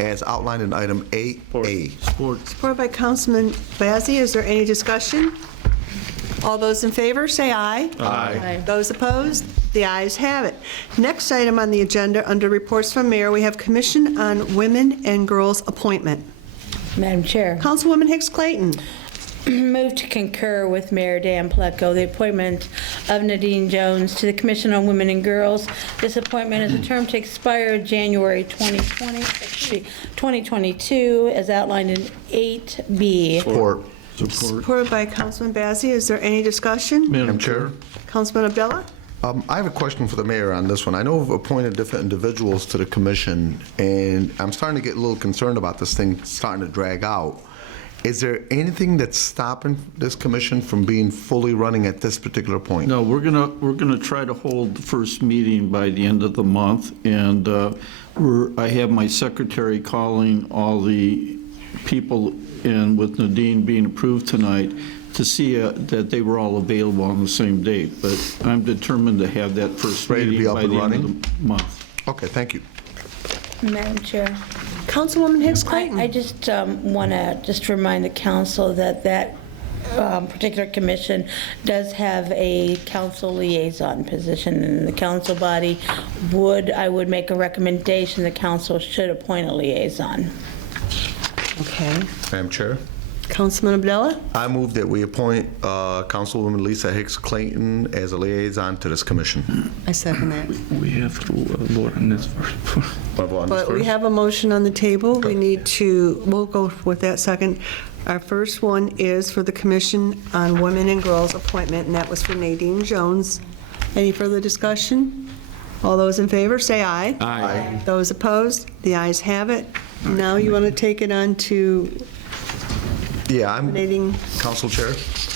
as outlined in item 8A. Supported by Councilman Bazey. Is there any discussion? All those in favor, say aye. Aye. Those opposed? The ayes have it. Next item on the agenda, under reports from mayor, we have Commission on Women and Girls Appointment. Madam Chair, Councilwoman Hicks Clayton. move to concur with Mayor Dan Pleco the appointment of Nadine Jones to the Commission on Women and Girls. This appointment is a term to expire January 2022, as outlined in 8B. Support. Supported by Councilman Bazey. Is there any discussion? Madam Chair. Councilman Abdullah? I have a question for the mayor on this one. I know we've appointed different individuals to the commission, and I'm starting to get a little concerned about this thing starting to drag out. Is there anything that's stopping this commission from being fully running at this particular point? No, we're gonna try to hold the first meeting by the end of the month, and I have my secretary calling all the people, and with Nadine being approved tonight, to see that they were all available on the same date. But I'm determined to have that first Ready to meeting be up by and the end running? of the month. Okay, thank you. Madam Chair, Councilwoman Hicks Clayton? I just want to just remind the council that particular commission does have a council liaison position, and the council body I would make a recommendation the council should appoint a liaison. Okay. Madam Chair. Councilman Abdullah? I move that we appoint Councilwoman Lisa Hicks Clayton as a liaison to this commission. I second that. We have to vote on this first. But we have a motion on the table. We'll go with that second. Our first one is for the Commission on Women and Girls Appointment, and that was for Nadine Jones. Any further discussion? All those in favor, say aye. Aye. Those opposed? The ayes have it. Now you want to take it on to Yeah, I'm Nadine? Council Chair.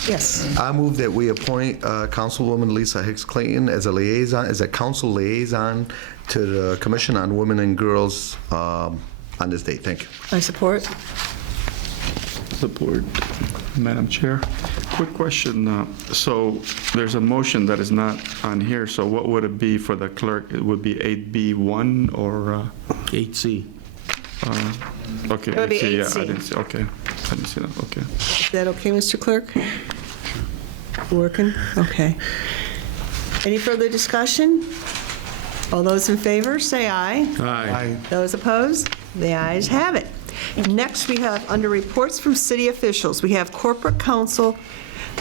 Yes. I move that we appoint Councilwoman Lisa Hicks Clayton as a liaison, as a council liaison to the Commission on Women and Girls on this date. Thank you. I support. Support. Madam Chair, quick question. So there's a motion that is not on here, so what would it be for the clerk? It would be 8B1 or? 8C. Okay. It would be 8C, yeah, 8C. I didn't see, okay. I didn't see that, okay. Is that okay, Mr. Clerk? Working? Okay. Any further discussion? All those in favor, say aye. Aye. Those opposed? The ayes have it. Next, we have, under reports from city officials, we have Corporate Counsel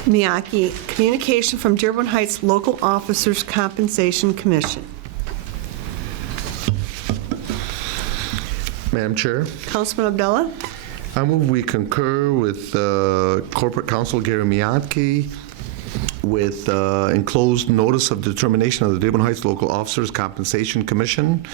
Miyake, communication from Dearborn Heights Local Officers Compensation Commission. Madam Chair. Councilman Abdullah? I move we concur with Corporate Counsel Gary Miyake with enclosed notice of determination of the Dearborn Heights Local Officers Compensation Commission.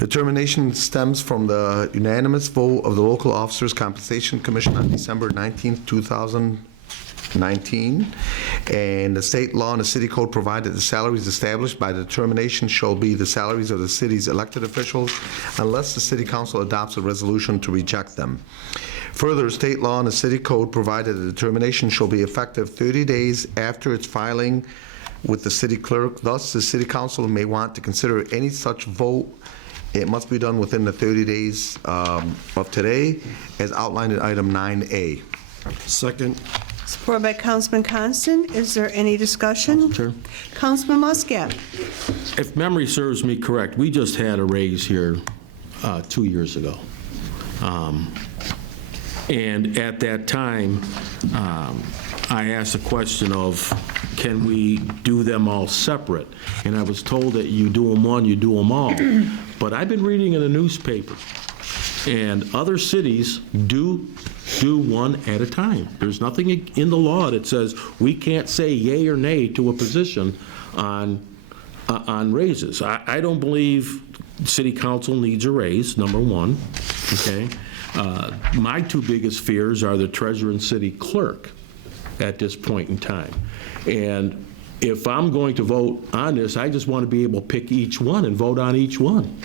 Determination stems from the unanimous vote of the Local Officers Compensation Commission on December 19th, 2019. And the state law and the city code provide that the salaries established by the determination shall be the salaries of the city's elected officials unless the city council adopts a resolution to reject them. Further, state law and the city code provide that the determination shall be effective 30 days after its filing with the city clerk. Thus, the city council may want to consider any such vote. It must be done within the 30 days of today, as outlined in item 9A. Second. Supported by Councilman Constant. Is there any discussion? Chair. Councilman Muscat? If memory serves me correct, we just had a raise here 2 years ago. And at that time, I asked the question of, can we do them all separate? And I was told that you do them one, you do them all. But I've been reading in the newspaper, and other cities do one at a time. There's nothing in the law that says we can't say yay or nay to a position on raises. I don't believe city council needs a raise, number one, okay? My two biggest fears are the treasurer and city clerk at this point in time. And if I'm going to vote on this, I just want to be able to pick each one and vote on each one.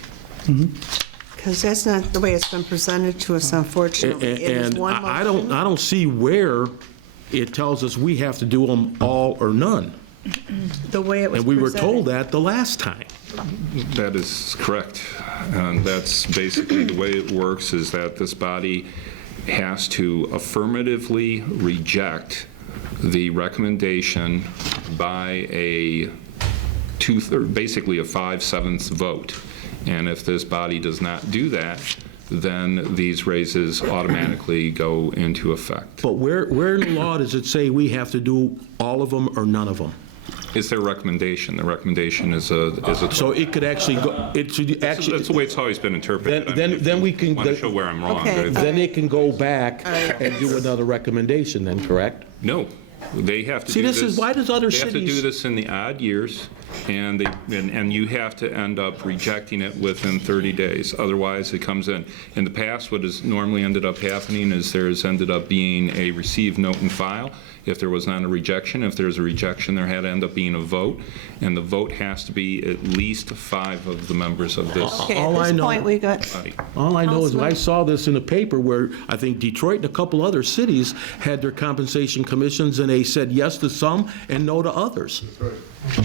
Because that's not the way it's been presented to us, unfortunately. It is And one I motion. don't see where it tells us we have to do them all or none. The way it was And we were presented. told that the last time. That is correct. And that's basically the way it works, is that this body has to affirmatively reject the recommendation by a basically a 5/7 vote. And if this body does not do that, then these raises automatically go into effect. But where in the law does it say we have to do all of them or none of them? It's their recommendation. The recommendation is a. So it could actually go, it should actually. That's the way it's always been interpreted. Then we can. Want to show where I'm wrong. Okay. but- Then they can go back and do another recommendation then, correct? No, they have to See, do this is- why does other They have to do cities- this in the odd years, and you have to end up rejecting it within 30 days. Otherwise, it comes in. In the past, what has normally ended up happening is there's ended up being a received note and file. If there was not a rejection, if there's a rejection, there had to end up being a vote, and the vote has to be at least 5 of the members of this Okay, All at I this know- point, we got, body. All I know is I Councilman? saw this in the paper where I think Detroit and a couple other cities had their compensation commissions, and they said yes to some and no to others.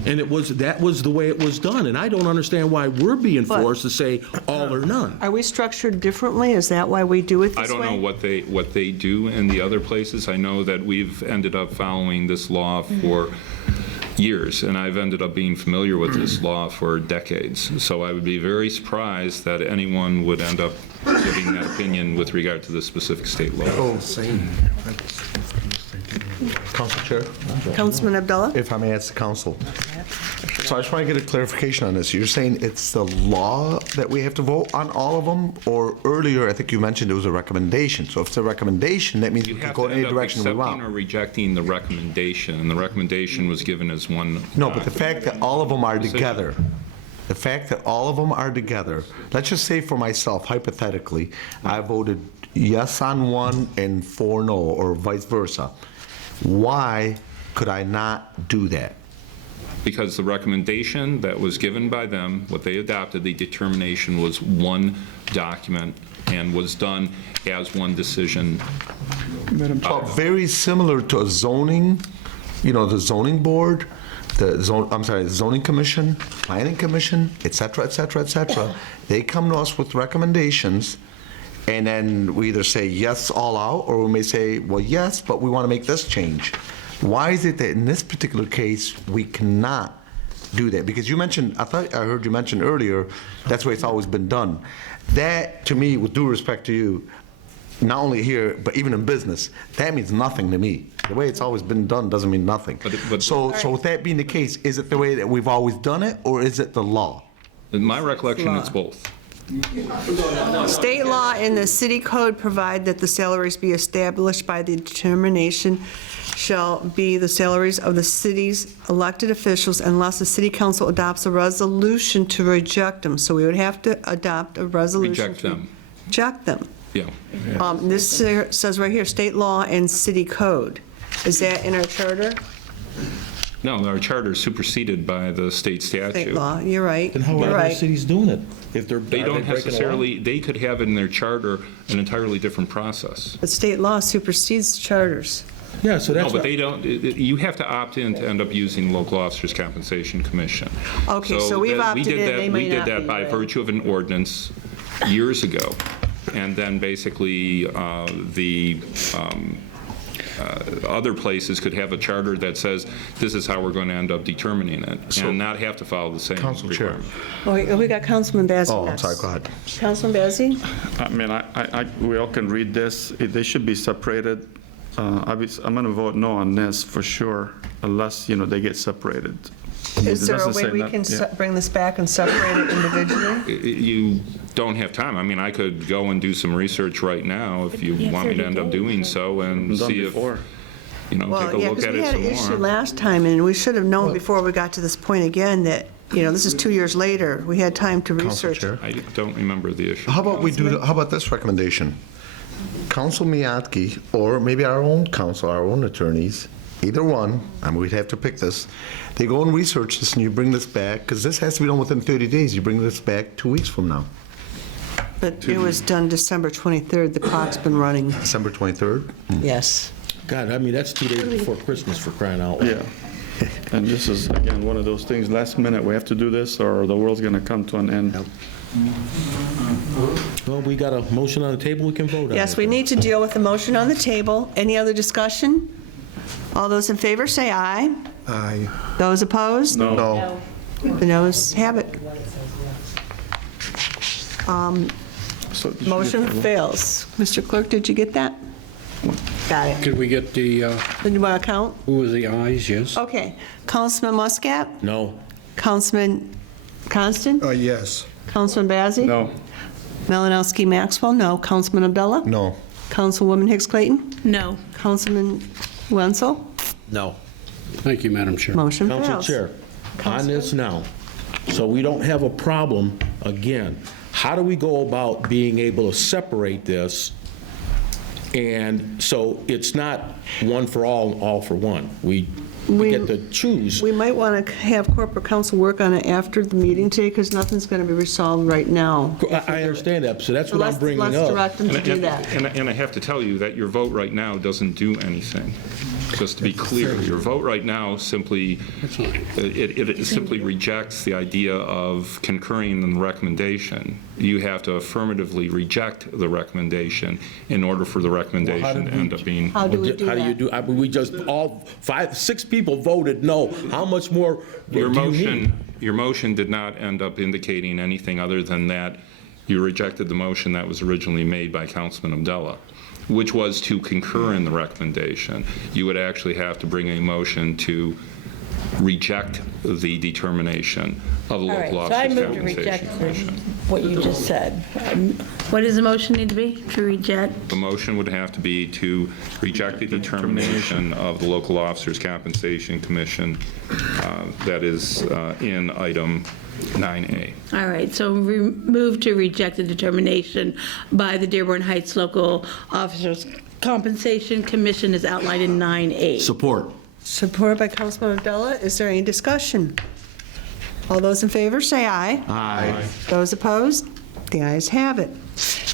And that was the way it was done, and I don't understand why we're being But- forced to say all or none. are we structured differently? Is that why we do it I this don't way? know what they do in the other places. I know that we've ended up following this law for years, and I've ended up being familiar with this law for decades. So I would be very surprised that anyone would end up giving that opinion with regard to this specific state law. Oh, same. Council Chair, Councilman Abdullah? if I may ask the council. So I just want to get a clarification on this. You're saying it's the law that we have to vote on all of them? Or earlier, I think you mentioned it was a recommendation. So if it's a recommendation, that means we You can have go to in any end up direction we accepting or want. rejecting the recommendation, and the recommendation was given as one. No, but the fact that all of them are together, the fact that all of them are together, let's just say for myself, hypothetically, I voted yes on one and 4 no, or vice versa. Why could I not do that? Because the recommendation that was given by them, what they adopted, the determination was one document and was done as one decision. Very similar to a zoning, the zoning board, the zoning commission, planning commission, et cetera, et cetera, et cetera. They come to us with recommendations, and then we either say yes all out, or we may say, well, yes, but we want to make this change. Why is it that in this particular case, we cannot do that? Because you mentioned, I heard you mention earlier, that's the way it's always been done. That, to me, with due respect to you, not only here, but even in business, that means nothing to me. The way it's always been done doesn't mean nothing. So with that being the case, is it the way that we've always done it, or is it the law? In my recollection, it's both. State law and the city code provide that the salaries be established by the determination shall be the salaries of the city's elected officials unless the city council adopts a resolution to reject them. So we would have to adopt a resolution. Reject them. Reject them. Yeah. This says right here, state law and city code. Is that in our charter? No, our charter is superseded by the state statute. State law, you're right. Then how You're are other right. cities doing it? If they're They are don't breaking the law? necessarily, they could have in their charter an entirely different process. But state law supersedes charters. Yeah, so No, that's but what. they don't, you have to opt in to end up using local officers' compensation commission. Okay, so we've that- we opted did in, that- they may We did not that be, by right? virtue of an ordinance years ago. And then basically, the other places could have a charter that says, this is how we're going to end up determining it, and not have to follow the same Council Chair. requirement. We got Councilman Bazey Oh, I'm next. sorry, go ahead. Councilman Bazey? I mean, we all can read this. They should be separated. Obviously, I'm going to vote no on this for sure, unless, they get separated. Is It there a doesn't way say we not- can yeah. bring this back and separate it individually? You don't have time. I mean, I could go and do some research right now if you want me to end up doing so and Done see if, before. take a Well, yeah, look because at we it had an some issue more. last time, and we should have known before we got to this point again that, this is 2 years later. We had time to Council research. Chair. I don't remember the issue. How about this recommendation? Council Miyake, or maybe our own council, our own attorneys, either one, we'd have to pick this, they go and research this and you bring this back, because this has to be done within 30 days, you bring this back 2 weeks from now, But it was done December 23rd. The clock's been running. December 23rd. Yes. God, I mean, that's 2 days before Christmas, for crying out loud. Yeah. And this is, again, one of those things, last minute, we have to do this, or the world's going to come to an end. Well, we got a motion on the table, we can vote on it. Yes, we need to deal with the motion on the table. Any other discussion? All those in favor, say aye. Aye. Those opposed? No. The noes have it. So did you Motion get the- fails. Mr. Clerk, did you get that? Got it. Could we get the, Did you want to count? who were the ayes, yes? Okay. Councilman Muscat? No. Councilman Constant? Yes. Councilman Bazey? No. Malinowski Maxwell? No. Councilman Abdullah? No. Councilwoman Hicks Clayton? No. Councilman Wenzel? No. Thank you, Madam Chair. Motion Council fails. Chair, on this now, so we don't have a problem, again, how do we go about being able to separate this? And so it's not one for all for one. We get to choose. We might want to have corporate counsel work on it after the meeting today, because nothing's going to be resolved right now. I understand that, so that's what I'm bringing Let's up. direct them to do that. And I have to tell you that your vote right now doesn't do anything. Just to be clear, your vote right now simply, it simply rejects the idea of concurring in the recommendation. You have to affirmatively reject the recommendation in order for the recommendation to end up being. How do we do How do you that? do, I mean, we just, all 6 people voted no. How much more do you need? Your motion did not end up indicating anything other than that you rejected the motion that was originally made by Councilman Abdullah, which was to concur in the recommendation. You would actually have to bring a motion to reject the determination of the All right, local so I officers' move to reject compensation commission. what you just said. What does the motion need to be? To reject? The motion would have to be to reject the determination of the local officers' compensation commission that is in item 9A. All right, so move to reject the determination by the Dearborn Heights Local Officers Compensation Commission as outlined in 9A. Support. Supported by Councilman Abdullah. Is there any discussion? All those in favor, say aye. Aye. Those opposed? The ayes have it.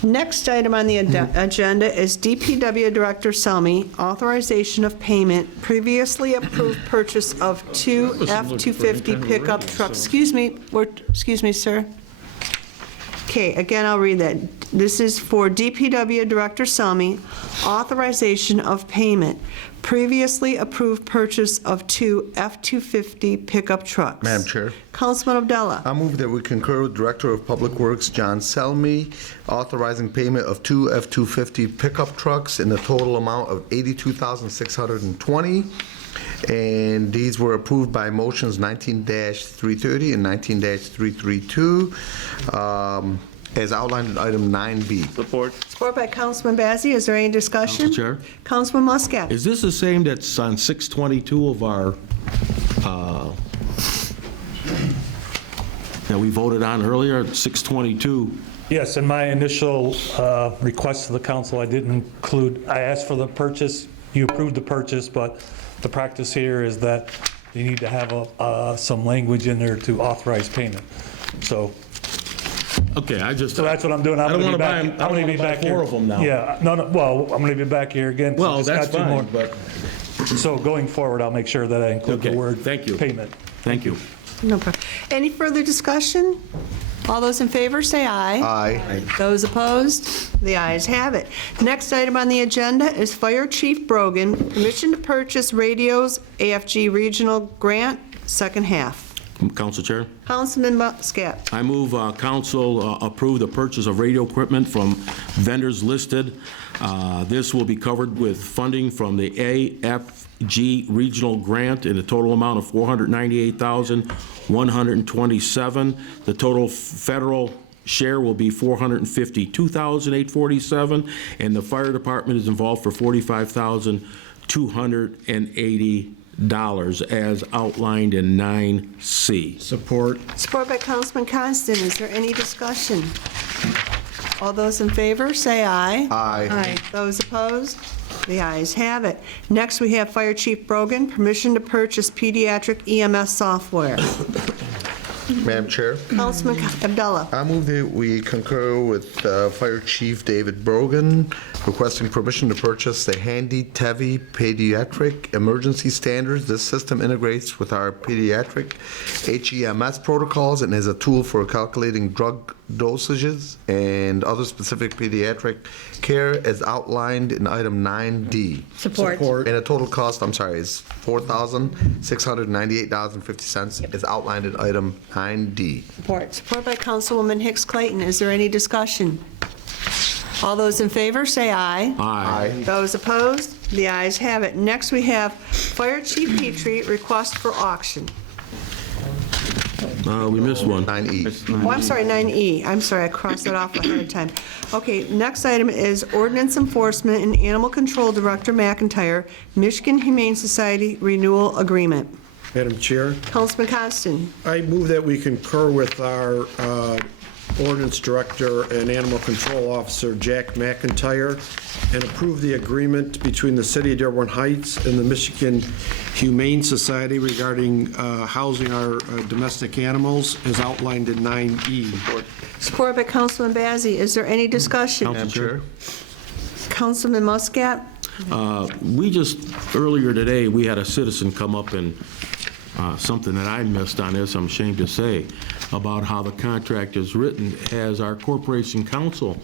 Next item on the agenda is DPW Director Selmy, authorization of payment, previously approved purchase of 2 F-250 pickup trucks. Excuse me, sir. Okay, again, I'll read that. This is for DPW Director Selmy, authorization of payment, previously approved purchase of 2 F-250 pickup trucks. Madam Chair. Councilman Abdullah. I move that we concur with Director of Public Works John Selmy, authorizing payment of 2 F-250 pickup trucks in the total amount of $82,620. And these were approved by motions 19-330 and 19-332, as outlined in item 9B. Support. Support by Councilman Bazey. Is there any discussion? Council Chair. Councilman Muscat. Is this the same that's on 622 of our, that we voted on earlier, 622? Yes, in my initial request to the council, I didn't include, I asked for the purchase, you approved the purchase, but the practice here is that you need to have some language in there to authorize payment. So Okay, I just. so that's what I'm doing. I don't I'm want to buy gonna them, be I don't back. I'm want gonna to be buy back here. 4 of them now. Yeah, no, well, I'm gonna be back here again. 'cause I Well, just that's got 2 more. fine, but, So going forward, I'll make sure that I include the Okay, word thank you. payment. thank you. No problem. Any further discussion? All those in favor, say aye. Aye. Those opposed? The ayes have it. Next item on the agenda is Fire Chief Brogan, permission to purchase radios, AFG Regional Grant, second half. Council Chair. Councilman Muscat. I move council approve the purchase of radio equipment from vendors listed. This will be covered with funding from the AFG Regional Grant in a total amount of $498,127. The total federal share will be $452,847, and the fire department is involved for $45,280 as outlined in 9C. Support. Support by Councilman Constant. Is there any discussion? All those in favor, say aye. Aye. Those opposed? The ayes have it. Next, we have Fire Chief Brogan, permission to purchase pediatric EMS software. Madam Chair, Councilman Abdullah. I move that we concur with Fire Chief David Brogan requesting permission to purchase the handy Tevi Pediatric Emergency Standards. This system integrates with our pediatric HEMS protocols and is a tool for calculating drug dosages and other specific pediatric care as outlined in item 9D. Support. And the total cost, I'm sorry, is $4,698.50 as outlined in item 9D. Support. Support by Councilwoman Hicks Clayton. Is there any discussion? All those in favor, say aye. Aye. Those opposed? The ayes have it. Next, we have Fire Chief Petrie, request for auction. We missed one. 9E. Oh, I'm sorry, 9E. I'm sorry, I crossed that off ahead of time. Okay, next item is Ordinance Enforcement and Animal Control Director McIntyre, Michigan Humane Society Renewal Agreement. Madam Chair, Councilman Constant. I move that we concur with our Ordinance Director and Animal Control Officer, Jack McIntyre, and approve the agreement between the City of Dearborn Heights and the Michigan Humane Society regarding housing our domestic animals as outlined in 9E. Support by Councilman Bazey. Is there any discussion? Madam Chair. Councilman Muscat. We just, earlier today, we had a citizen come up and something that I missed on this, I'm ashamed to say, about how the contract is written. Has our corporation counsel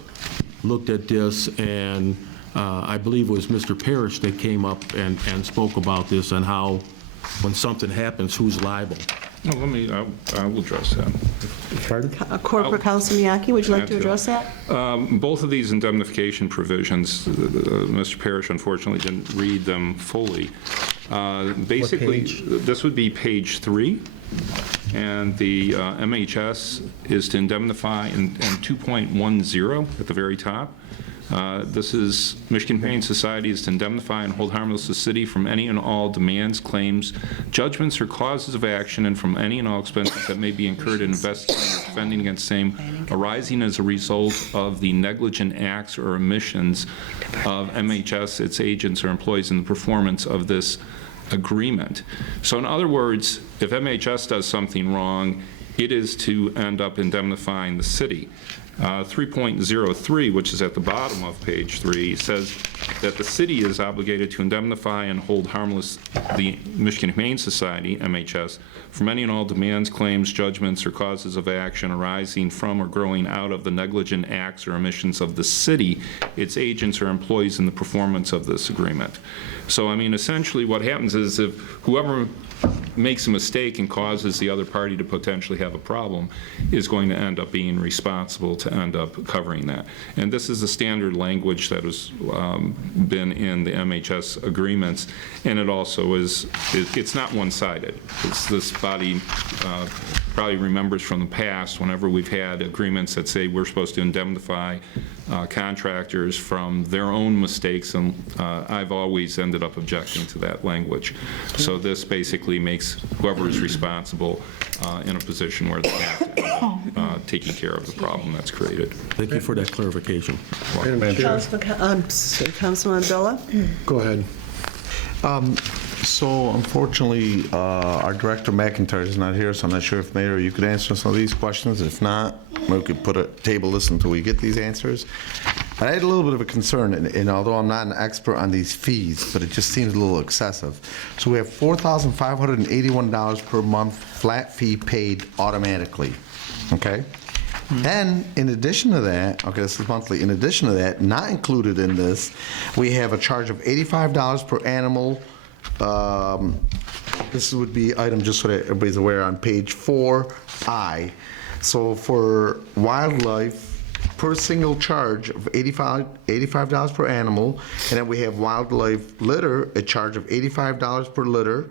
looked at this, and I believe it was Mr. Parrish that came up and spoke about this and how when something happens, who's liable? Well, I will address that. Corporate Counsel Miyake, would you like to address that? Both of these indemnification provisions, Mr. Parrish unfortunately didn't read them fully. Basically, this would be page 3, and the MHS is to indemnify in 2.10 at the very top. This is Michigan Humane Society is to indemnify and hold harmless the city from any and all demands, claims, judgments, or causes of action, and from any and all expenses that may be incurred in investigating or defending against same arising as a result of the negligent acts or omissions of MHS, its agents, or employees in the performance of this agreement. So in other words, if MHS does something wrong, it is to end up indemnifying the city. 3.03, which is at the bottom of page 3, says that the city is obligated to indemnify and hold harmless the Michigan Humane Society, MHS, from any and all demands, claims, judgments, or causes of action arising from or growing out of the negligent acts or omissions of the city, its agents, or employees in the performance of this agreement. So, I mean, essentially what happens is if whoever makes a mistake and causes the other party to potentially have a problem is going to end up being responsible to end up covering that. And this is the standard language that has been in the MHS agreements, and it also is, it's not one-sided. It's this body probably remembers from the past whenever we've had agreements that say we're supposed to indemnify contractors from their own mistakes, and I've always ended up objecting to that language. So this basically makes whoever is responsible in a position where they have to end up taking care of the problem that's created. Thank you for that clarification. Madam Chair, Councilman Abdullah. go ahead. So unfortunately, our Director McIntyre is not here, so I'm not sure if Mayor, you could answer some of these questions. If not, we could table this until we get these answers. But I had a little bit of a concern, and although I'm not an expert on these fees, but it just seems a little excessive. So we have $4,581 per month flat fee paid automatically, okay? Then, in addition to that, okay, this is monthly, in addition to that, not included in this, we have a charge of $85 per animal. This would be item, just so that everybody's aware, on page 4I. So for wildlife, per single charge of $85 per animal, and then we have wildlife litter, a charge of $85 per litter.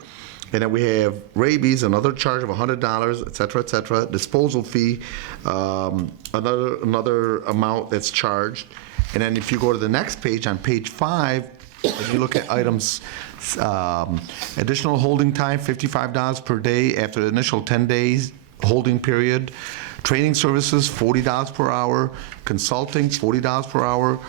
And then we have rabies, another charge of $100, et cetera, disposal fee, another amount that's charged. And then if you go to the next page, on page 5, if you look at items, additional holding time, $55 per day after the initial 10 days holding period. Training services, $40 per hour. Consulting, $40 per hour.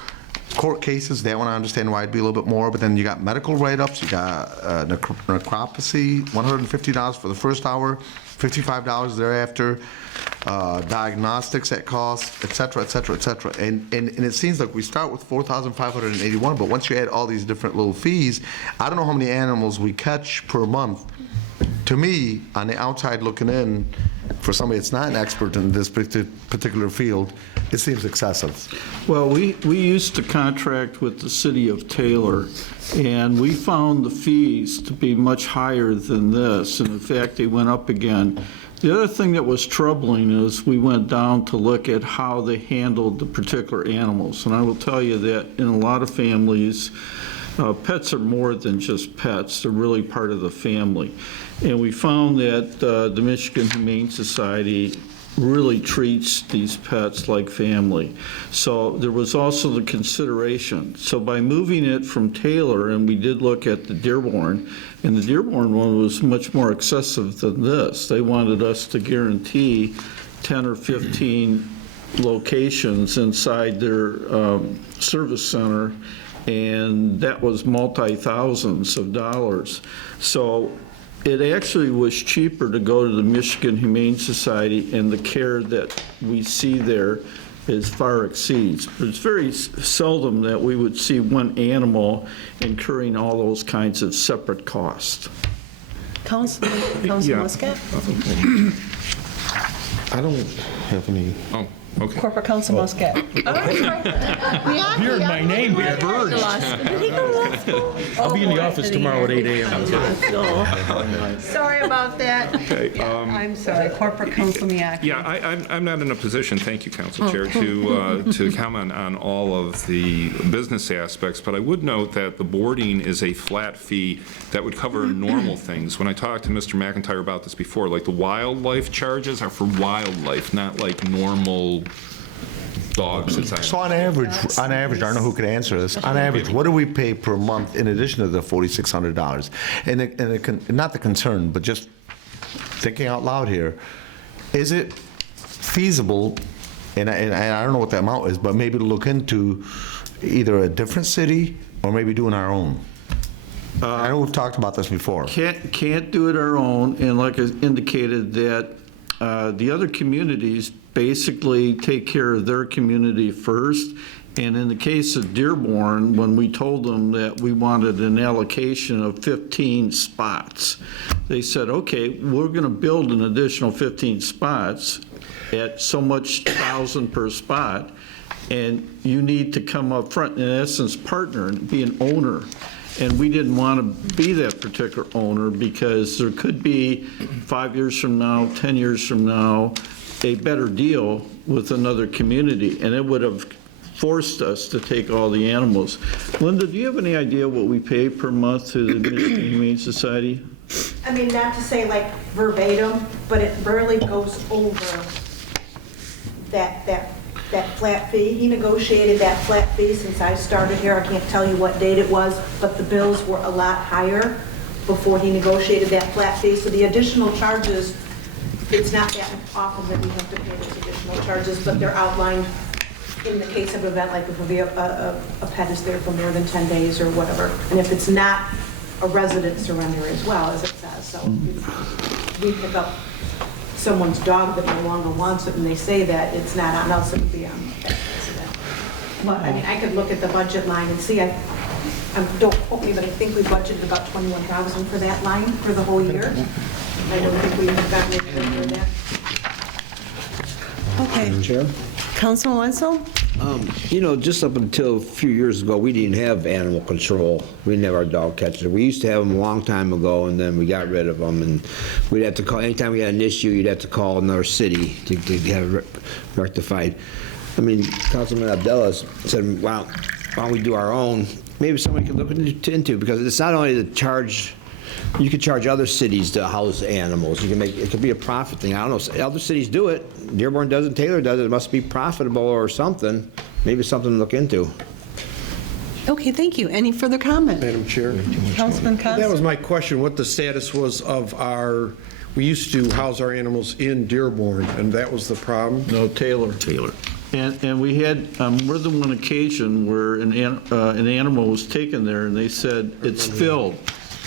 Court cases, that one I understand why it'd be a little bit more, but then you got medical write-ups, you got necropsy, $150 for the first hour, $55 thereafter, diagnostics at cost, et cetera, et cetera, et cetera. And it seems like we start with 4,581, but once you add all these different little fees, I don't know how many animals we catch per month. To me, on the outside looking in, for somebody that's not an expert in this particular field, it seems excessive. Well, we used to contract with the city of Taylor, and we found the fees to be much higher than this, and in fact, they went up again. The other thing that was troubling is we went down to look at how they handled the particular animals, and I will tell you that in a lot of families, pets are more than just pets. They're really part of the family. And we found that the Michigan Humane Society really treats these pets like family. So there was also the consideration. So by moving it from Taylor, and we did look at the Dearborn, and the Dearborn one was much more excessive than this. They wanted us to guarantee 10 or 15 locations inside their service center, and that was multi-thousands of dollars. So it actually was cheaper to go to the Michigan Humane Society, and the care that we see there is far exceeds. But it's very seldom that we would see one animal incurring all those kinds of separate costs. Councilman Muscat? I don't have any. Oh, okay. Corporate Counsel Muscat. You're in my name here, Bird. I'll be in the office tomorrow at 8 a.m. Sorry about that. Okay, Yeah, I'm sorry, Corporate Counsel Miyake. Yeah, I'm not in a position, thank you, Council Chair, to comment on all of the business aspects, but I would note that the boarding is a flat fee that would cover normal things. When I talked to Mr. McIntyre about this before, like the wildlife charges are for wildlife, not like normal dogs. So on average, I don't know who could answer this, on average, what do we pay per month in addition to the $4,600? And not the concern, but just thinking out loud here, is it feasible, and I don't know what the amount is, but maybe to look into either a different city or maybe doing our own? I know we've talked about this before. Can't do it our own, and like I indicated, that the other communities basically take care of their community first. And in the case of Dearborn, when we told them that we wanted an allocation of 15 spots, they said, okay, we're going to build an additional 15 spots at so much thousand per spot, and you need to come up front, in essence, partner and be an owner. And we didn't want to be that particular owner because there could be 5 years from now, 10 years from now, a better deal with another community, and it would have forced us to take all the animals. Linda, do you have any idea what we pay per month to the Michigan Humane Society? I mean, not to say like verbatim, but it barely goes over that flat fee. He negotiated that flat fee since I started here. I can't tell you what date it was, but the bills were a lot higher before he negotiated that flat fee. So the additional charges, it's not that often that we have to pay those additional charges, but they're outlined in the case of an event, like if a pet is there for more than 10 days or whatever. And if it's not a resident surrender as well, as it says. So we pick up someone's dog that no longer wants it, and they say that, it's not on us, it would be on the pet resident. But I mean, I could look at the budget line and see, don't quote me, but I think we budgeted about $21,000 for that line for the whole year. I don't think we have gotten it for that. Okay. Chair? Councilman Wenzel? Just up until a few years ago, we didn't have animal control. We didn't have our dog catchers. We used to have them a long time ago, and then we got rid of them. And we'd have to call, anytime we had an issue, you'd have to call another city to have it rectified. I mean, Councilman Abdullah said, why don't we do our own? Maybe somebody could look into, because it's not only the charge. You could charge other cities to house animals. You can make it could be a profit thing. I don't know. Other cities do it. Dearborn does it. Taylor does it. It must be profitable or something. Maybe something to look into. Okay, thank you. Any further comment? Madam Chair. Councilman Constant? That was my question, what the status was of we used to house our animals in Dearborn, and that was the problem? No, Taylor. And we had more than one occasion where an animal was taken there, and they said, it's filled.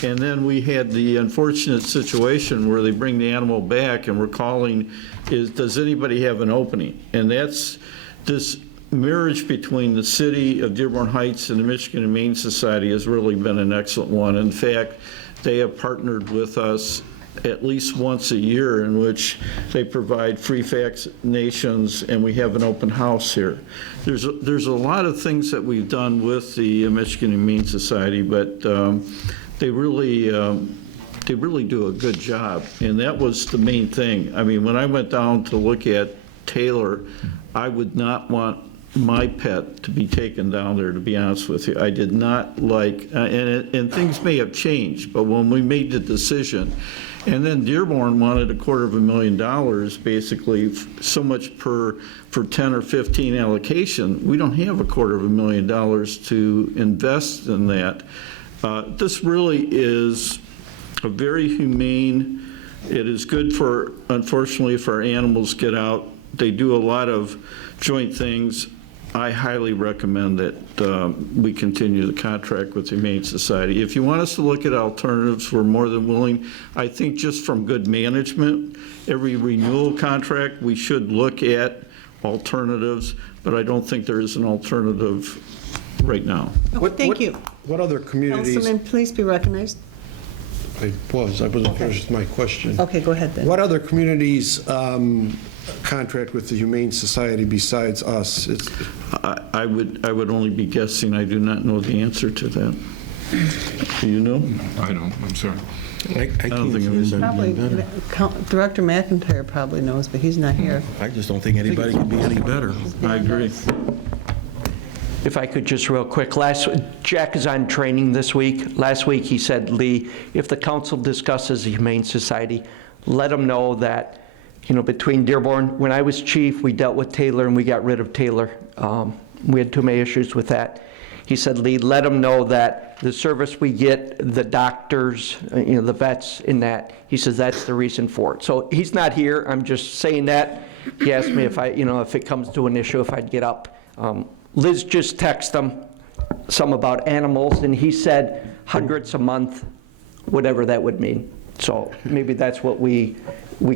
And then we had the unfortunate situation where they bring the animal back and we're calling, does anybody have an opening? And that's this marriage between the city of Dearborn Heights and the Michigan Humane Society has really been an excellent one. In fact, they have partnered with us at least once a year in which they provide free vaccinations and we have an open house here. There's a lot of things that we've done with the Michigan Humane Society, but they really do a good job, and that was the main thing. I mean, when I went down to look at Taylor, I would not want my pet to be taken down there, to be honest with you. I did not like, and things may have changed, but when we made the decision, and then Dearborn wanted $250,000, basically so much for 10 or 15 allocation. We don't have $250,000 to invest in that. This really is a very humane. It is good for, unfortunately, if our animals get out. They do a lot of joint things. I highly recommend that we continue the contract with the Humane Society. If you want us to look at alternatives, we're more than willing. I think just from good management, every renewal contract, we should look at alternatives, but I don't think there is an alternative right now. Thank you. What other communities? Councilman, please be recognized. I wasn't finished with my question. Okay, go ahead then. What other communities contract with the Humane Society besides us? I would only be guessing. I do not know the answer to that. Do you know? I don't, I'm sorry. I don't think it was Probably, Director McIntyre probably knows, but he's not here. I just don't think anybody can be any better. I agree. If I could just real quick, Jack is on training this week. Last week he said, Lee, if the council discusses the Humane Society, let them know that, you know, between Dearborn, when I was chief, we dealt with Taylor and we got rid of Taylor. We had too many issues with that. He said, Lee, let them know that the service we get, the doctors, you know, the vets in that, he says that's the reason for it. So he's not here. I'm just saying that. He asked me if if it comes to an issue, if I'd get up. Liz just texted him some about animals, and he said hundreds a month, whatever that would mean. So maybe that's what we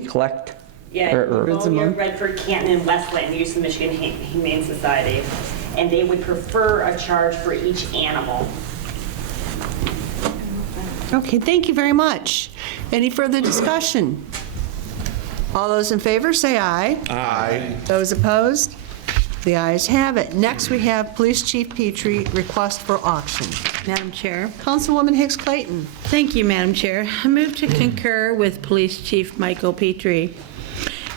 collect. Yeah, Livonia, Redford, Canton, and Westland use the Michigan Humane Society, and they would prefer a charge for each animal. Okay, thank you very much. Any further discussion? All those in favor, say aye. Aye. Those opposed? The ayes have it. Next, we have Police Chief Petrie, request for auction. Madam Chair. Councilwoman Hicks Clayton. Thank you, Madam Chair. I move to concur with Police Chief Michael Petrie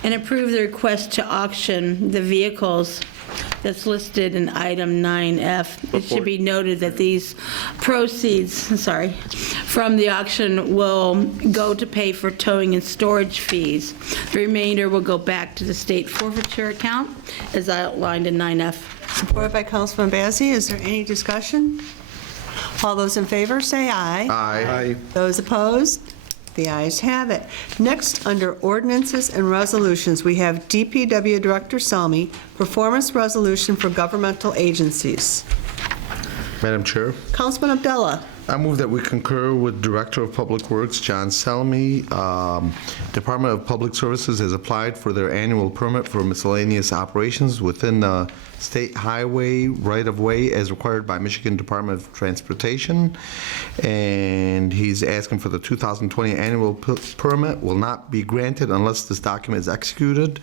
and approve the request to auction the vehicles that's listed in item 9F. It should be noted that these proceeds, from the auction will go to pay for towing and storage fees. The remainder will go back to the state forfeiture account as outlined in 9F. Supported by Councilman Bazey. Is there any discussion? All those in favor, say aye. Aye. Those opposed? The ayes have it. Next, under Ordinances and Resolutions, we have DPW Director Salmi, Performance Resolution for Governmental Agencies. Madam Chair, Councilman Abdullah. I move that we concur with Director of Public Works, John Selmy. Department of Public Services has applied for their annual permit for miscellaneous operations within the state highway right-of-way as required by Michigan Department of Transportation. And he's asking for the 2020 annual permit will not be granted unless this document is executed.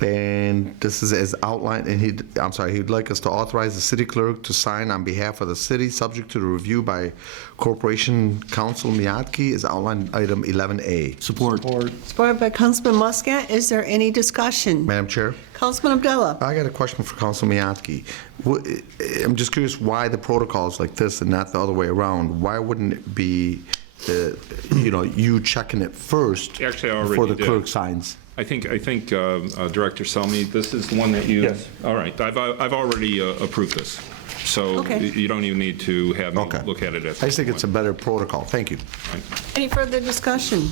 And this is as outlined, and he'd like us to authorize the city clerk to sign on behalf of the city, subject to the review by Corporation Counsel Miyake, is outlined in item 11A. Support. Supported by Councilman Muscat. Is there any discussion? Madam Chair? Councilman Abdullah. I got a question for Counsel Miyake. I'm just curious why the protocol is like this and not the other way around. Why wouldn't it be, you checking it first Actually, I already before the did. clerk signs? I think Director Selmy, this is the one that you... Yes. All right, I've already approved this, so Okay. you don't even need to have me Okay. look at it at I this just think it's a point. better protocol. Thank you. Any further discussion?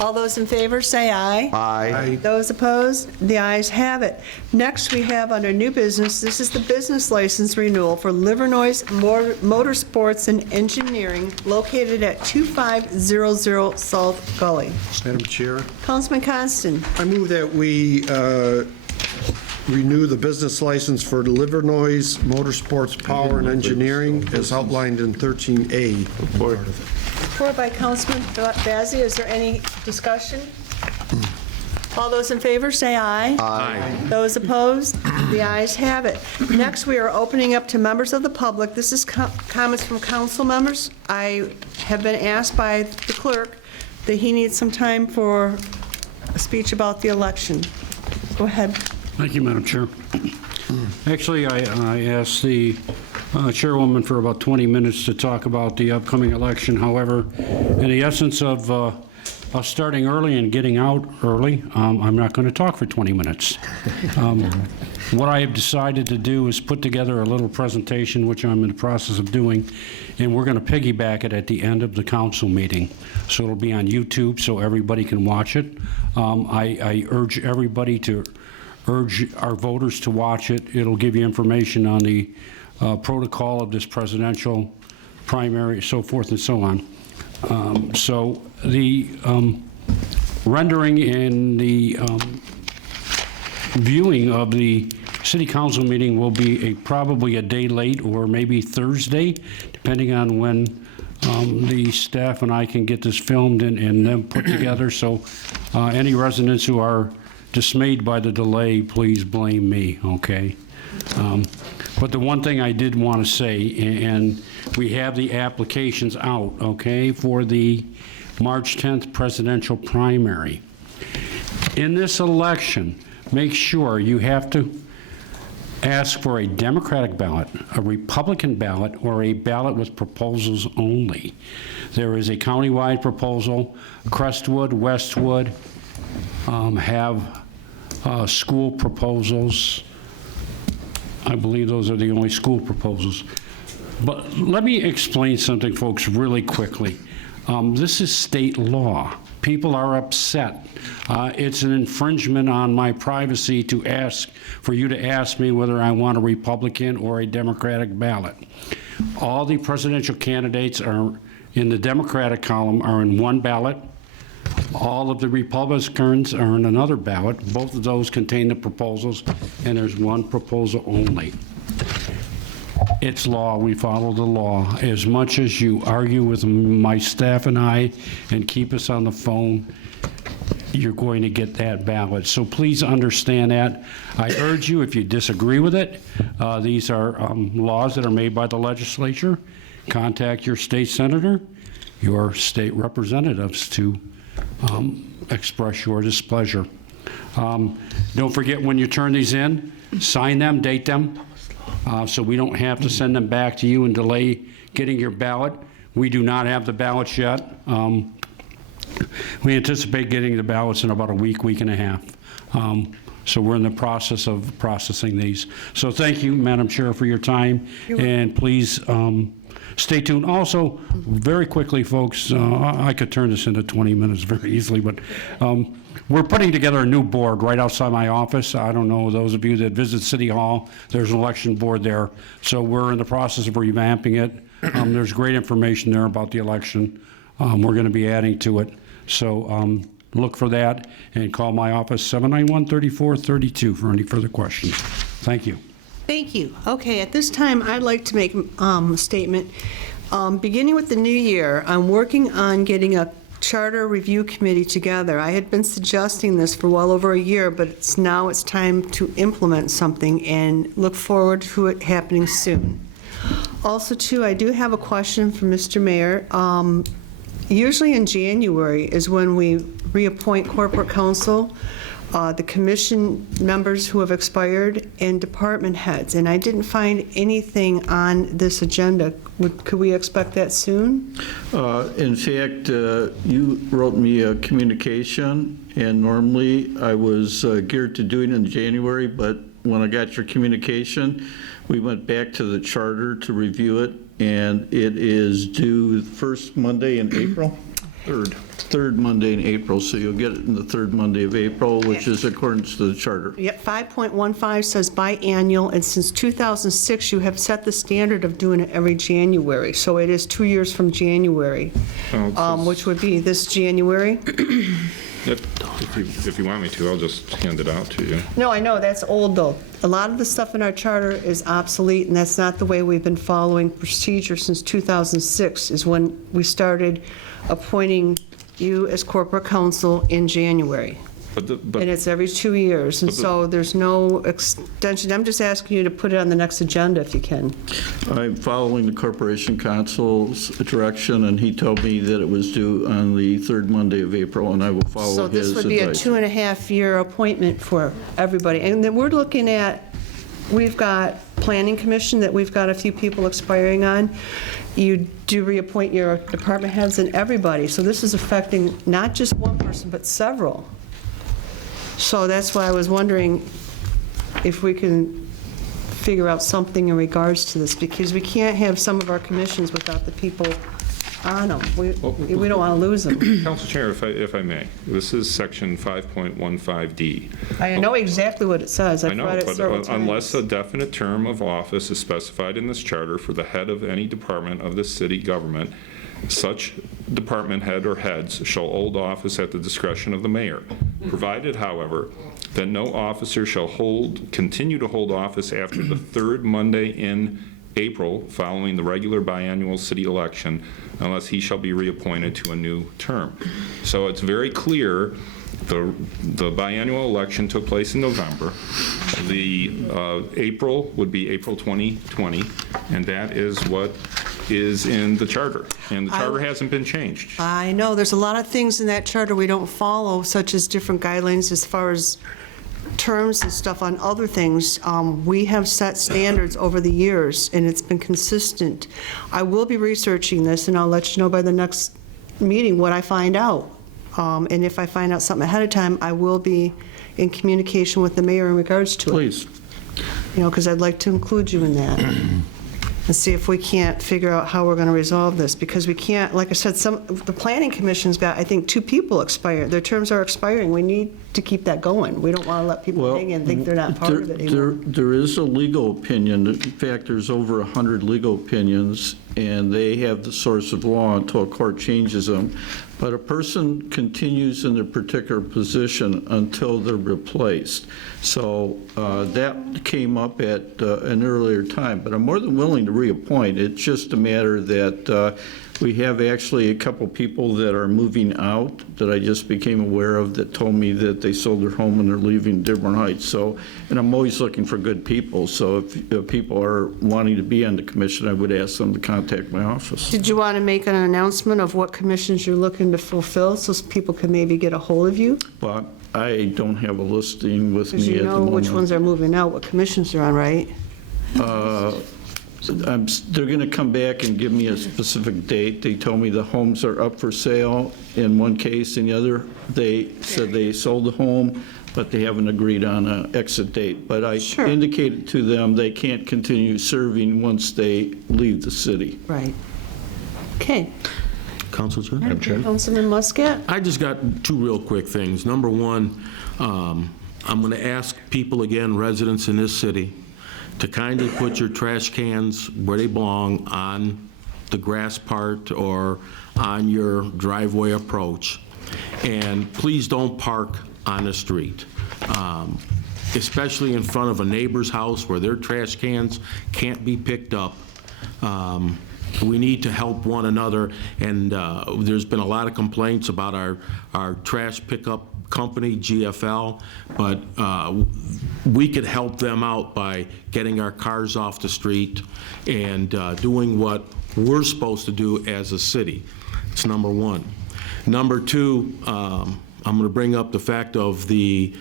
All those in favor, say aye. Aye. Those opposed, the ayes have it. Next, we have under new business, this is the business license renewal for Livernois Motorsports and Engineering located at 2500 South Gully. Madam Chair, Councilman Constant, I move that we renew the business license for Livernois Motorsports Power and Engineering as outlined in 13A. support by Councilman Bazey. Is there any discussion? All those in favor, say aye. Aye. Those opposed, the ayes have it. Next, we are opening up to members of the public. This is comments from council members. I have been asked by the clerk that he needs some time for a speech about the election. Go ahead. Thank you, Madam Chair. Actually, I asked the chairwoman for about 20 minutes to talk about the upcoming election. However, in the essence of us starting early and getting out early, I'm not going to talk for 20 minutes. What I have decided to do is put together a little presentation, which I'm in the process of doing, and we're going to piggyback it at the end of the council meeting. So it'll be on YouTube so everybody can watch it. I urge everybody to urge our voters to watch it. It'll give you information on the protocol of this presidential primary, so forth and so on. So the rendering and the viewing of the city council meeting will be probably a day late or maybe Thursday, depending on when the staff and I can get this filmed and then put together. So any residents who are dismayed by the delay, please blame me, okay? But the one thing I did want to say, and we have the applications out, okay, for the March 10th presidential primary. In this election, make sure you have to ask for a Democratic ballot, a Republican ballot, or a ballot with proposals only. There is a countywide proposal. Crestwood, Westwood have school proposals. I believe those are the only school proposals. But let me explain something, folks, really quickly. This is state law. People are upset. It's an infringement on my privacy to ask for you to ask me whether I want a Republican or a Democratic ballot. All the presidential candidates are in the Democratic column are in one ballot. All of the Republicans are in another ballot. Both of those contain the proposals, and there's one proposal only. It's law. We follow the law. As much as you argue with my staff and I and keep us on the phone, you're going to get that ballot. So please understand that. I urge you, if you disagree with it, these are laws that are made by the legislature. Contact your state senator, your state representatives to express your displeasure. Don't forget when you turn these in, sign them, date them, so we don't have to send them back to you and delay getting your ballot. We do not have the ballots yet. We anticipate getting the ballots in about a week, week and a half. So we're in the process of processing these. So thank you, Madam Chair, for your time, and please stay tuned. Also, very quickly, folks, I could turn this into 20 minutes very easily, but we're putting together a new board right outside my office. I don't know, those of you that visit City Hall, there's an election board there. So we're in the process of revamping it. There's great information there about the election. We're going to be adding to it. So look for that and call my office, 791-3432, for any further questions. Thank you. Thank you. Okay, at this time, I'd like to make a statement. Beginning with the new year, I'm working on getting a charter review committee together. I had been suggesting this for well over a year, but now it's time to implement something and look forward to it happening soon. Also, too, I do have a question for Mr. Mayor. Usually in January is when we reappoint corporate counsel. the commission members who have expired, and department heads. And I didn't find anything on this agenda. Could we expect that soon? In fact, you wrote me a communication, and normally I was geared to doing it in January, but when I got your communication, we went back to the charter to review it, and it is due first Monday in April? Third Monday in April, so you'll get it in the third Monday of April, which is according to the charter. Yep, 5.15 says biannual, and since 2006, you have set the standard of doing it every January. So it is 2 years from January, which would be this January. If you want me to, I'll just hand it out to you. No, I know, that's old, though. A lot of the stuff in our charter is obsolete, and that's not the way we've been following procedure since 2006, is when we started appointing you as corporate counsel in January. And it's every 2 years, and so there's no extension. I'm just asking you to put it on the next agenda if you can. I'm following the Corporation Counsel's direction, and he told me that it was due on the third Monday of April, and I will follow his advice. So this would be a 2.5-year appointment for everybody. And then we're looking at, we've got Planning Commission that we've got a few people expiring on. You do reappoint your department heads and everybody. So this is affecting not just one person, but several. So that's why I was wondering if we can figure out something in regards to this, because we can't have some of our commissions without the people on them. We don't want to lose them. Council Chair, if I may, this is section 5.15D. I know exactly what it says. I know, I've read it several but times. unless a definite term of office is specified in this charter for the head of any department of the city government, such department head or heads shall hold office at the discretion of the mayor, provided, however, that no officer shall continue to hold office after the third Monday in April following the regular biannual city election, unless he shall be reappointed to a new term. So it's very clear. The biannual election took place in November. The April would be April 2020, and that is what is in the charter, and the charter hasn't been changed. I know, there's a lot of things in that charter we don't follow, such as different guidelines as far as terms and stuff on other things. We have set standards over the years, and it's been consistent. I will be researching this, and I'll let you know by the next meeting what I find out. And if I find out something ahead of time, I will be in communication with the mayor in regards to it. Please. You know, because I'd like to include you in that. And see if we can't figure out how we're going to resolve this, because we can't, like I said, the Planning Commission's got, I think, 2 people expire. Their terms are expiring. We need to keep that going. We don't want to let people hang and think they're not part of it anymore. There is a legal opinion. In fact, there's over 100 legal opinions, and they have the source of law until a court changes them. But a person continues in their particular position until they're replaced. So that came up at an earlier time, but I'm more than willing to reappoint. It's just a matter that we have actually a couple people that are moving out that I just became aware of that told me that they sold their home and they're leaving Dearborn Heights. So, and I'm always looking for good people. So if people are wanting to be on the commission, I would ask them to contact my office. Did you want to make an announcement of what commissions you're looking to fulfill so people can maybe get a hold of you? But I don't have a listing with Because me you at the know moment. which ones are moving out, what commissions they're on, right? They're going to come back and give me a specific date. They told me the homes are up for sale in one case. In the other, they said they sold the home, but they haven't agreed on an exit date. But I indicated to them they can't continue serving once they leave the city. Right. Okay. Council Chair? Madam Chair? Councilman Muscat? I just got 2 real quick things. Number one, I'm going to ask people again, residents in this city, to kindly put your trash cans where they belong on the grass part or on your driveway approach. And please don't park on the street, especially in front of a neighbor's house where their trash cans can't be picked up. We need to help one another, and there's been a lot of complaints about our trash pickup company, GFL, but we could help them out by getting our cars off the street and doing what we're supposed to do as a city. It's number one. Number two, I'm going to bring up the fact of the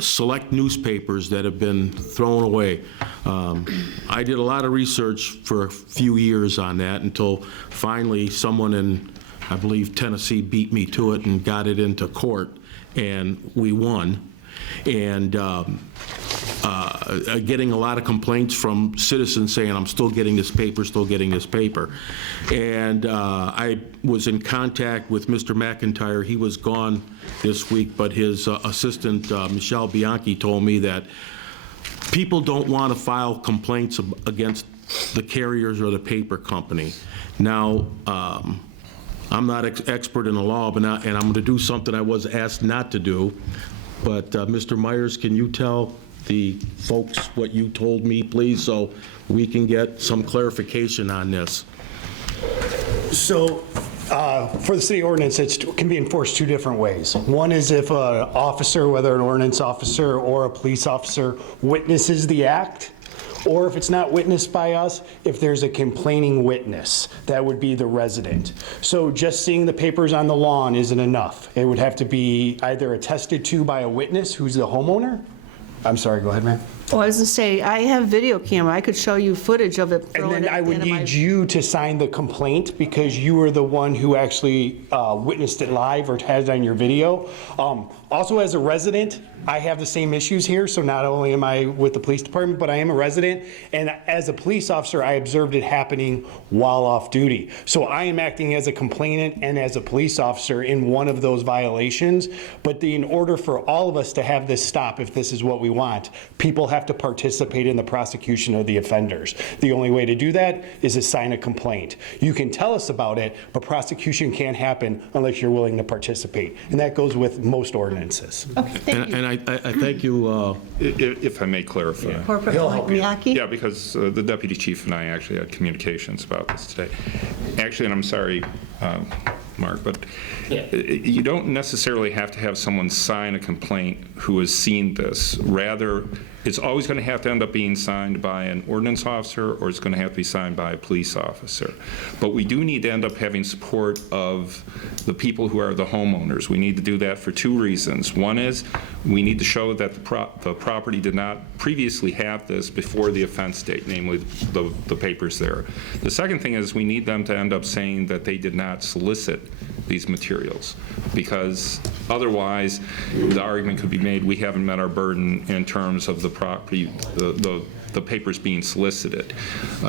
select newspapers that have been thrown away. I did a lot of research for a few years on that until finally someone in, I believe, Tennessee beat me to it and got it into court, and we won. And getting a lot of complaints from citizens saying, I'm still getting this paper, still getting this paper. And I was in contact with Mr. McIntyre. He was gone this week, but his assistant, Michelle Bianchi, told me that people don't want to file complaints against the carriers or the paper company. Now, I'm not expert in the law, and I'm going to do something I was asked not to do. But Mr. Myers, can you tell the folks what you told me, please, so we can get some clarification on this? So for the city ordinance, it can be enforced two different ways. One is if an officer, whether an ordinance officer or a police officer, witnesses the act, or if it's not witnessed by us, if there's a complaining witness, that would be the resident. So just seeing the papers on the lawn isn't enough. It would have to be either attested to by a witness who's the homeowner. I'm sorry, go ahead, ma'am. Well, I was going to say, I have video camera. I could show you footage of it. And then I would need you to sign the complaint because you were the one who actually witnessed it live or had it on your video. Also, as a resident, I have the same issues here. So not only am I with the police department, but I am a resident. And as a police officer, I observed it happening while off duty. So I am acting as a complainant and as a police officer in one of those violations. But in order for all of us to have this stop, if this is what we want, people have to participate in the prosecution of the offenders. The only way to do that is to sign a complaint. You can tell us about it, but prosecution can't happen unless you're willing to participate. And that goes with most ordinances. Okay, thank you. And I thank you. If I may clarify. Corporate Miyake? Yeah, because the deputy chief and I actually had communications about this today. Actually, and I'm sorry, Mark, but you don't necessarily have to have someone sign a complaint who has seen this. Rather, it's always going to have to end up being signed by an ordinance officer, or it's going to have to be signed by a police officer. But we do need to end up having support of the people who are the homeowners. We need to do that for two reasons. One is we need to show that the property did not previously have this before the offense date, namely the papers there. The second thing is we need them to end up saying that they did not solicit these materials, because otherwise the argument could be made we haven't met our burden in terms of the property, the papers being solicited.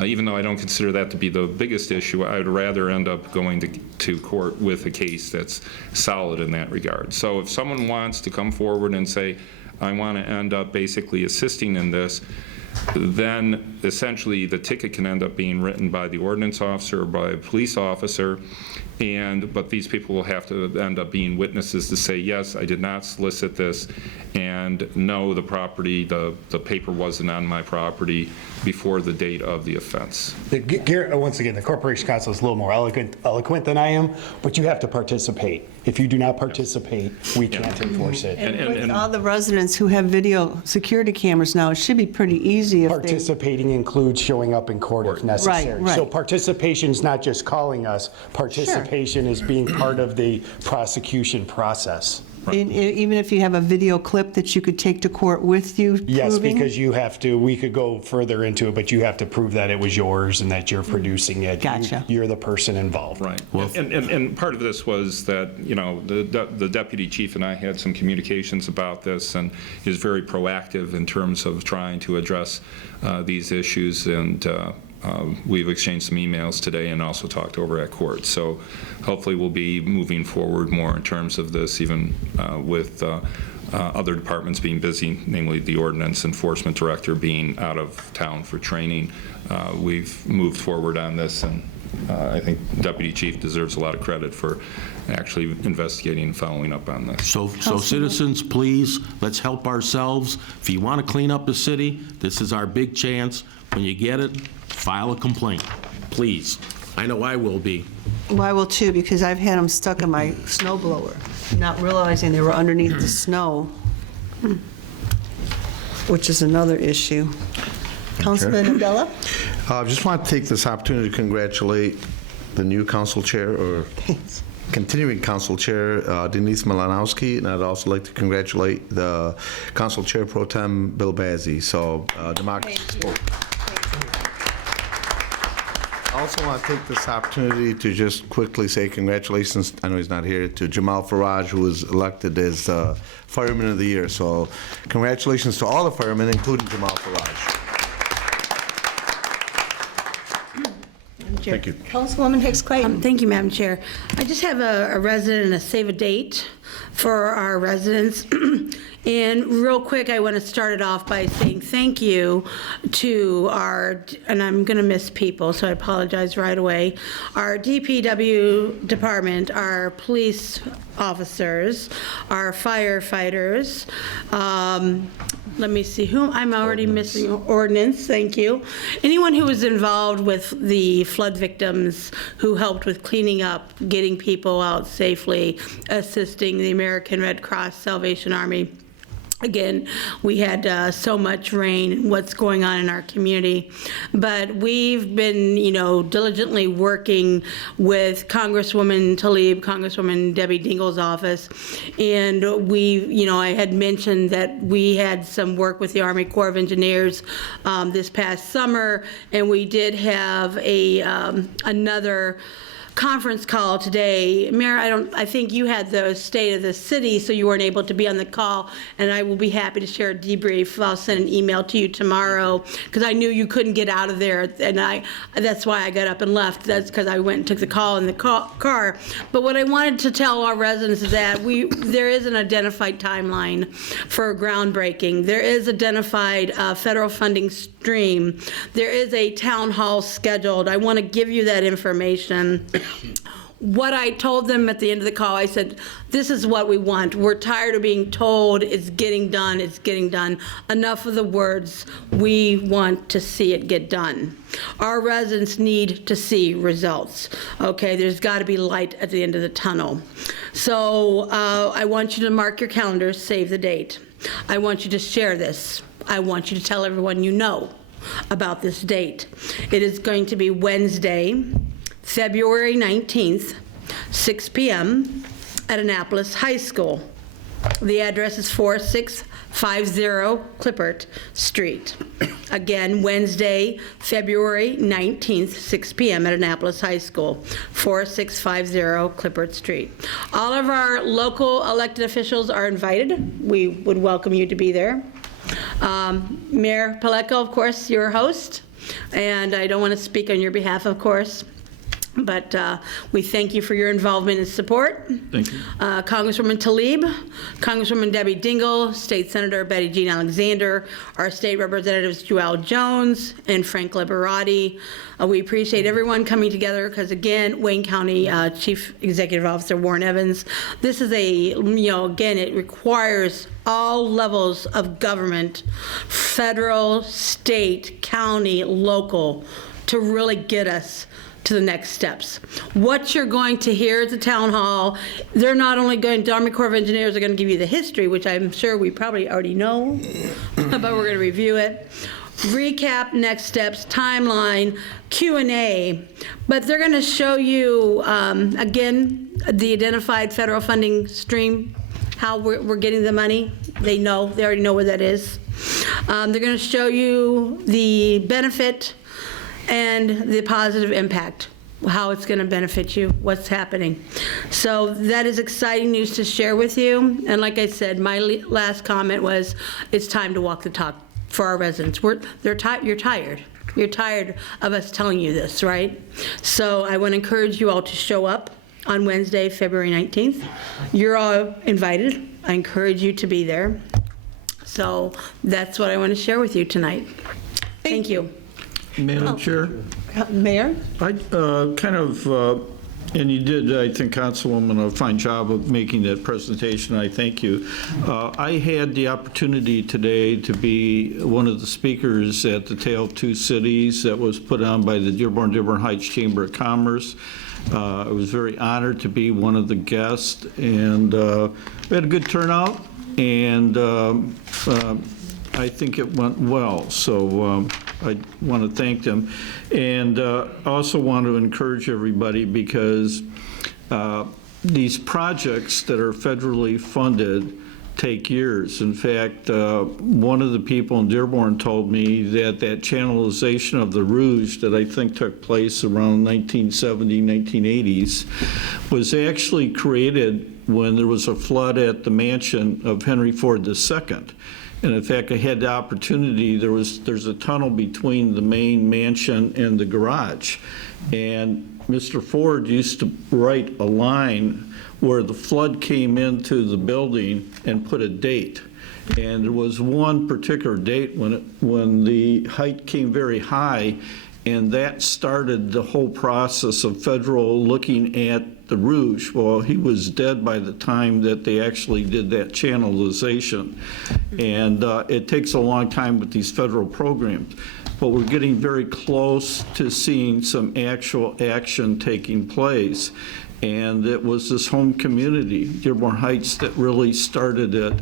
Even though I don't consider that to be the biggest issue, I would rather end up going to court with a case that's solid in that regard. So if someone wants to come forward and say, I want to end up basically assisting in this, then essentially the ticket can end up being written by the ordinance officer or by a police officer, but these people will have to end up being witnesses to say, yes, I did not solicit this, and no, the property, the paper wasn't on my property before the date of the offense. Once again, the Corporation Council is a little more eloquent than I am, but you have to participate. If you do not participate, we can't enforce it. And with all the residents who have video security cameras now, it should be pretty easy if Participating includes showing up in court if necessary. Right. So participation is not just calling us. Participation is being part of the prosecution process. Even if you have a video clip that you could take to court with you? Yes, proving? because you have to, we could go further into it, but you have to prove that it was yours and that you're producing it. Gotcha. You're the person involved. Right. Well, and part of this was that, the deputy chief and I had some communications about this, and is very proactive in terms of trying to address these issues, and we've exchanged some emails today and also talked over at court. So hopefully we'll be moving forward more in terms of this, even with other departments being busy, namely the ordinance enforcement director being out of town for training. We've moved forward on this, and I think Deputy Chief deserves a lot of credit for actually investigating and following up on this. So citizens, please, let's help ourselves. If you want to clean up the city, this is our big chance. When you get it, file a complaint, please. I know I will be. Well, I will too, because I've had them stuck in my snow blower, not realizing they were underneath the snow, which is another issue. Councilman Abdullah? I just want to take this opportunity to congratulate the new council chair, or continuing council chair Denise Malinowski, and I'd also like to congratulate the council chair pro tem Bill Bazzi. So democracy spoke. I also want to take this opportunity to just quickly say congratulations, I know he's not here, to Jamal Faraj, who was elected as Fireman of the Year. So congratulations to all the firemen, including Jamal Faraj. Thank you. Councilwoman Hicks Clayton. Thank you, Madam Chair. I just have a resident and a save a date for our residents. And real quick, I want to start it off by saying thank you to our, and I'm going to miss people, so I apologize right away, our DPW department, our police officers, our firefighters, let me see, who, I'm already missing, ordinance, thank you. Anyone who was involved with the flood victims, who helped with cleaning up, getting people out safely, assisting the American Red Cross Salvation Army. Again, we had so much rain, what's going on in our community. But we've been, diligently working with Congresswoman Tlaib, Congresswoman Debbie Dingell's office. And I had mentioned that we had some work with the Army Corps of Engineers this past summer. And we did have another conference call today. Mayor, I think you had the state of the city, so you weren't able to be on the call, and I will be happy to share a debrief. I'll send an email to you tomorrow, because I knew you couldn't get out of there, and that's why I got up and left. That's because I went and took the call in the car. But what I wanted to tell our residents is that there is an identified timeline for groundbreaking. There is identified federal funding stream. There is a town hall scheduled. I want to give you that information. What I told them at the end of the call, I said, this is what we want. We're tired of being told it's getting done, it's getting done. Enough of the words. We want to see it get done. Our residents need to see results. Okay, there's got to be light at the end of the tunnel. So I want you to mark your calendars, save the date. I want you to share this. I want you to tell everyone you know about this date. It is going to be Wednesday, February 19th, 6 p.m. at Annapolis High School. The address is 4650 Clippert Street. Again, Wednesday, February 19th, 6 p.m. at Annapolis High School, 4650 Clippert Street. All of our local elected officials are invited. We would welcome you to be there. Mayor Paleco, of course, your host, and I don't want to speak on your behalf, of course. But we thank you for your involvement and support. Thank you. Congresswoman Tlaib, Congresswoman Debbie Dingell, State Senator Betty Jean Alexander, our state representatives Joelle Jones and Frank Liberati. We appreciate everyone coming together because, again, Wayne County Chief Executive Officer Warren Evans, this is again, it requires all levels of government, federal, state, county, local, to really get us to the next steps. What you're going to hear at the town hall, they're not only going, the Army Corps of Engineers are going to give you the history, which I'm sure we probably already know, but we're going to review it. Recap, next steps, timeline, Q&A, but they're going to show you, again, the identified federal funding stream, how we're getting the money. They already know where that is. They're going to show you the benefit and the positive impact, how it's going to benefit you, what's happening. So that is exciting news to share with you. And like I said, my last comment was, it's time to walk the talk for our residents. You're tired. You're tired of us telling you this, right? So I want to encourage you all to show up on Wednesday, February 19th. You're all invited. I encourage you to be there. So that's what I want to share with you tonight. Thank you. Madam Chair? Mayor? I and you did, I think, Councilwoman, a fine job of making that presentation. I thank you. I had the opportunity today to be one of the speakers at the Tale of Two Cities that was put on by the Dearborn Heights Chamber of Commerce. I was very honored to be one of the guests, and we had a good turnout, and I think it went well. So I want to thank them. And also want to encourage everybody because these projects that are federally funded take years. In fact, one of the people in Dearborn told me that that channelization of the Rouge that I think took place around 1970, 1980s, was actually created when there was a flood at the mansion of Henry Ford II. And in fact, I had the opportunity, there's a tunnel between the main mansion and the garage. And Mr. Ford used to write a line where the flood came into the building and put a date. And there was one particular date when the height came very high, and that started the whole process of federal looking at the Rouge. Well, he was dead by the time that they actually did that channelization. And it takes a long time with these federal programs. But we're getting very close to seeing some actual action taking place. And it was this home community, Dearborn Heights, that really started it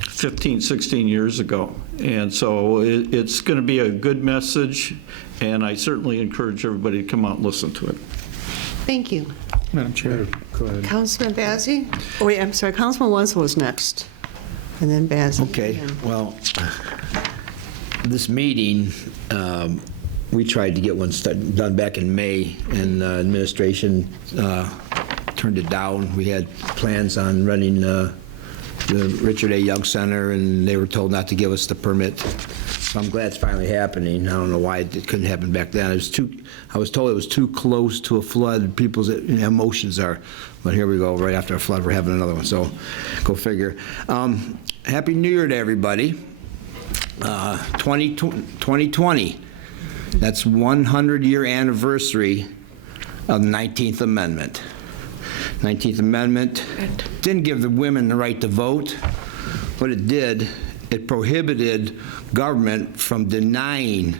15, 16 years ago. And so it's going to be a good message, and I certainly encourage everybody to come out and listen to it. Thank you. Madam Chair. Go ahead. Councilman Bazey? Oh, wait, I'm sorry, Councilman Wenzel was next, and then Bazey. Okay, well, this meeting, we tried to get one done back in May, and administration turned it down. We had plans on running the Richard A. Young Center, and they were told not to give us the permit. So I'm glad it's finally happening. I don't know why it couldn't happen back then. I was told it was too close to a flood. People's emotions are, but here we go. Right after a flood, we're having another one. So go figure. Happy New Year to everybody. 2020. That's 100-year anniversary of the 19th Amendment. 19th Amendment didn't give the women the right to vote. What it did, it prohibited government from denying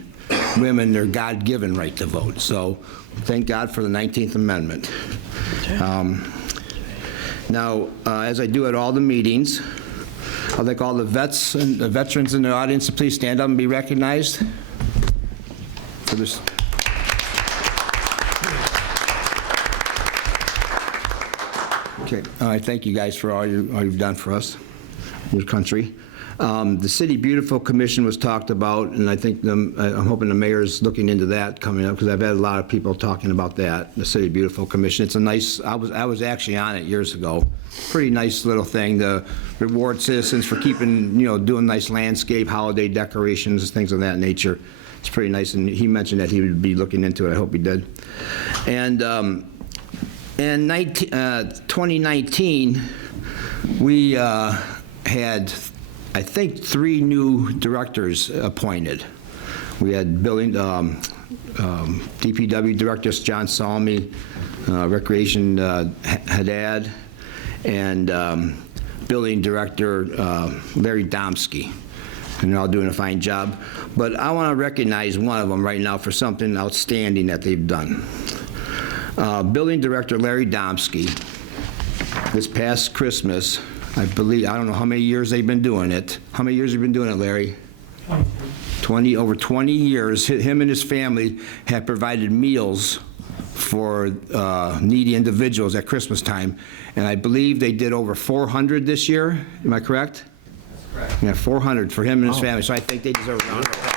women their God-given right to vote. So thank God for the 19th Amendment. Now, as I do at all the meetings, I'd like all the veterans in the audience to please stand up and be recognized for this. Okay, all right, thank you guys for all you've done for us, your country. The City Beautiful Commission was talked about, and I think I'm hoping the mayor's looking into that coming up, because I've had a lot of people talking about that, the City Beautiful Commission. It's a nice, I was actually on it years ago. Pretty nice little thing to reward citizens for keeping, doing nice landscape, holiday decorations, things of that nature. It's pretty nice, and he mentioned that he would be looking into it. I hope he did. And in 2019, we had, I think, 3 new directors appointed. We had DPW Director John Salmi, Recreation Haddad, and Building Director Larry Domsky. And they're all doing a fine job. But I want to recognize one of them right now for something outstanding that they've done. Building Director Larry Domsky, this past Christmas, I don't know how many years they've been doing it. How many years have you been doing it, Larry? 20. Over 20 years, him and his family have provided meals for needy individuals at Christmas time. And I believe they did over 400 this year. Am I correct? That's correct. Yeah, 400 for him and his family. So I think they deserve a round of applause.